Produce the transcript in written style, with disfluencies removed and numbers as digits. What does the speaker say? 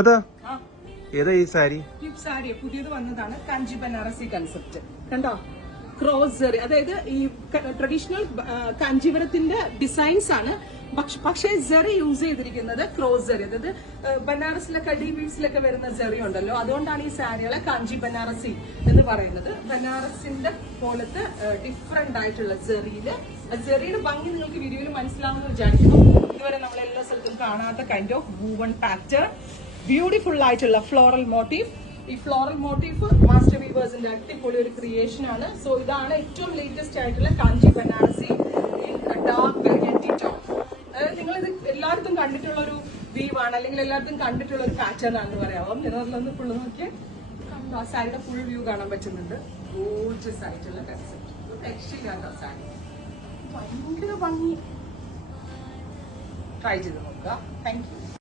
അതാ ഏതാ ഈ സാരി? സാരി പുതിയത് വന്നതാണ്. കാഞ്ചി ബനാറസി കൺസെപ്റ്റ് കണ്ടോ? ക്രോസ് സെറി, അതായത് ഈ ട്രഡീഷണൽ കാഞ്ചീപുരത്തിന്റെ ഡിസൈൻസ് ആണ്. പക്ഷേ സെറി യൂസ് ചെയ്തിരിക്കുന്നത് ക്രോസ് സെറി, അതായത് ബനാറസിലൊക്കെ ഡി ബീഡ്സിലൊക്കെ വരുന്ന സെറി ഉണ്ടല്ലോ, അതുകൊണ്ടാണ് ഈ സാരികളെ കാഞ്ചി ബനാറസി എന്ന് പറയുന്നത്. ബനാറസിന്റെ പോലത്തെ ഡിഫറെന്റ് ആയിട്ടുള്ള സെറിയില്, സെറിയുടെ ഭംഗി നിങ്ങൾക്ക് വീഡിയോയിൽ മനസ്സിലാവുമെന്ന് വിചാരിക്കുന്നു. ഇതുവരെ നമ്മൾ എല്ലാ സ്ഥലത്തും കാണാത്ത kind of woven pattern, beautiful ആയിട്ടുള്ള ഫ്ലോറൽ മോട്ടീഫ്. ഈ ഫ്ലോറൽ മോട്ടീഫ് മാസ്റ്റർ വീവേഴ്സിന്റെ അടിപൊളി ഒരു ക്രിയേഷൻ ആണ്. സോ ഇതാണ് ഏറ്റവും ലേറ്റസ്റ്റ് ആയിട്ടുള്ള Kanchi Banarasi in dark burgundy tone. അതായത് നിങ്ങൾ ഇത് എല്ലായിടത്തും കണ്ടിട്ടുള്ള ഒരു വീവ് ആണ്, അല്ലെങ്കിൽ എല്ലായിടത്തും കണ്ടിട്ടുള്ള ഒരു പാറ്റേൺ ആണെന്ന് പറയാം. നിങ്ങളൊന്ന് ഫുള്ള് നോക്കിയാൽ ആ സാരിയുടെ ഫുൾ വ്യൂ കാണാൻ പറ്റുന്നുണ്ട്. ഗോർജസ് ആയിട്ടുള്ള കൺസെപ്റ്റ്, രക്ഷയില്ലാത്ത സാരി, ഭയങ്കര ഭംഗി. ട്രൈ ചെയ്ത് നോക്കുക. Thank you.